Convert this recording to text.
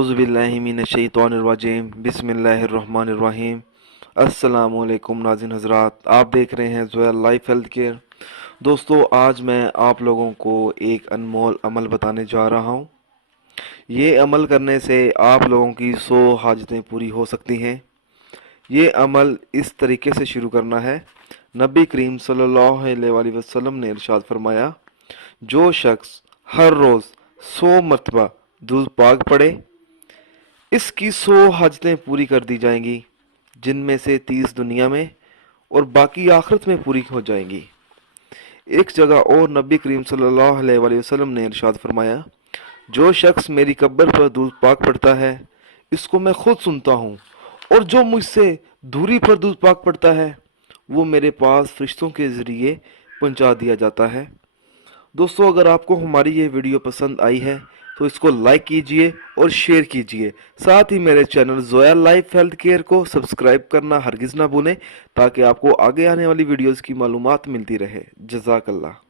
औज़ुबिल्लाहिमिनश्शैतानिर्रजीम बिस्मिल्लाहिर्रहमानिर्रहीम। अस्सलाम वालेकुम नाज़रीन हज़रात, आप देख रहे हैं ज़ोया लाइफ हेल्थ केयर। दोस्तों, आज मैं आप लोगों को एक अनमोल अमल बताने जा रहा हूँ। ये अमल करने से आप लोगों की 100 हाजतें पूरी हो सकती हैं। ये अमल इस तरीके से शुरू करना है। नबी करीम सल्लल्लाहु अलैहि वसल्लम ने इरशाद फरमाया, जो शख्स हर रोज़ 100 मरतबा दूध पाक पढ़े, इसकी 100 हाजतें पूरी कर दी जाएंगी, जिनमें से 30 दुनिया में और बाकी आखिरत में पूरी हो जाएंगी। एक जगह और नबी करीम सल्लल्लाहु अलैहि वसल्लम ने इरशाद फरमाया, जो शख्स मेरी कब्र पर दूध पाक पढ़ता है, इसको मैं खुद सुनता हूँ, और जो मुझसे दूरी पर दूध पाक पढ़ता है, वो मेरे पास फरिश्तों के ज़रिए पहुँचा दिया जाता है। दोस्तों, अगर आपको हमारी ये वीडियो पसंद आई है तो इसको लाइक कीजिए और शेयर कीजिए। साथ ही मेरे channel Zoya life health care को सब्सक्राइब करना हरगिज़ ना भूलें, ताकि आपको आगे आने वाली वीडियोस की मालूमात मिलती रहे। जज़ाकल्लाह।